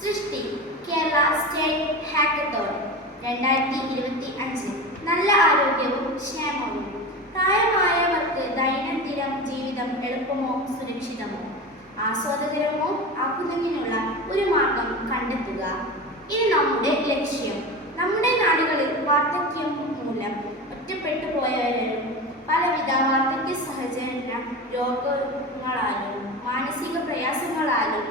സൃഷ്ടി Kerala state hackathon രണ്ടായിരത്തി ഇരുപത്തി അഞ്ച്. നല്ല ആരോഗ്യവും ക്ഷേമവും. പ്രായമായവർക്ക് ദൈനംദിനം ജീവിതം എളുപ്പമോ സുരക്ഷിതമോ? ആസ്വാദകരമോ ആക്കുന്നതിനുള്ള ഒരു മാർഗം കണ്ടെത്തുക. ഇത് നമ്മുടെ ലക്ഷ്യം. നമ്മുടെ നാടുകളിൽ വാർദ്ധക്യം മൂലം ഒറ്റപ്പെട്ടു പോയവരും പലവിധ വാർദ്ധക്യ സഹജന രോഗങ്ങളാലും മാനസിക പ്രയാസങ്ങളാലും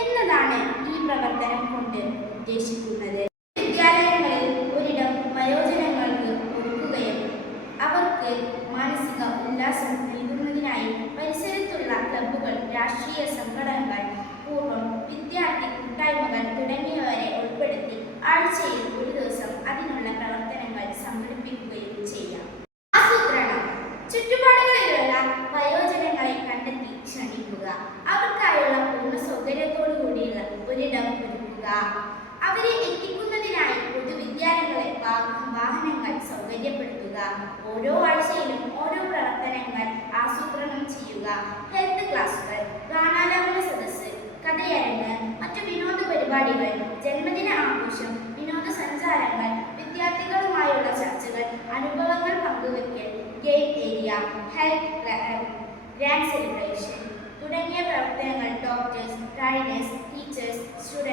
എന്നതാണ് ഈ പ്രവർത്തനം കൊണ്ട് ഉദ്ദേശിക്കുന്നത്. വിദ്യാലയങ്ങളിൽ ഒരിടം വയോജനങ്ങൾക്ക് ഒരുക്കുകയും അവർക്ക് മാനസിക ഉല്ലാസം നൽകുന്നതിനായി പരിസരത്തുള്ള ക്ലബ്ബുകൾ രാഷ്ട്രീയ സംഘടനകൾ പൂർവം വിദ്യാർത്ഥി കൂട്ടായ്മകൾ തുടങ്ങിയവരെ ഉൾപ്പെടുത്തി ആഴ്ചയിൽ ഒരു ദിവസം അതിനുള്ള പ്രവർത്തനങ്ങൾ സംഘടിപ്പിക്കുകയും ചെയ്യാം. ആസൂത്രണം. ചുറ്റുപാടുകളിലുള്ള വയോജനങ്ങളെ കണ്ടെത്തി ക്ഷണിക്കുക. ഒരുക്കുക അവരെ എത്തിക്കുന്നതിനായി പൊതുവിദ്യാലയങ്ങളെ വാഹനങ്ങൾ സൗകര്യപ്പെടുത്തുക. ഓരോ ആഴ്ചയിലും ഓരോ പ്രവർത്തനങ്ങൾ ആസൂത്രണം ചെയ്യുക. ഹെൽത്ത് ക്ലാസുകൾ ഗാനാലാപന സദസ്സ് കഥയരങ്ങ് മറ്റു വിനോദ പരിപാടികൾ ജന്മദിന ആഘോഷം വിനോദസഞ്ചാരങ്ങൾ വിദ്യാർത്ഥികളുമായുള്ള ചർച്ചകൾ അനുഭവങ്ങൾ പങ്കുവയ്ക്കൽ gate area health grand celebration തുടങ്ങിയ പ്രവർത്തനങ്ങൾ doctors trainers teachers students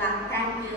và can chịu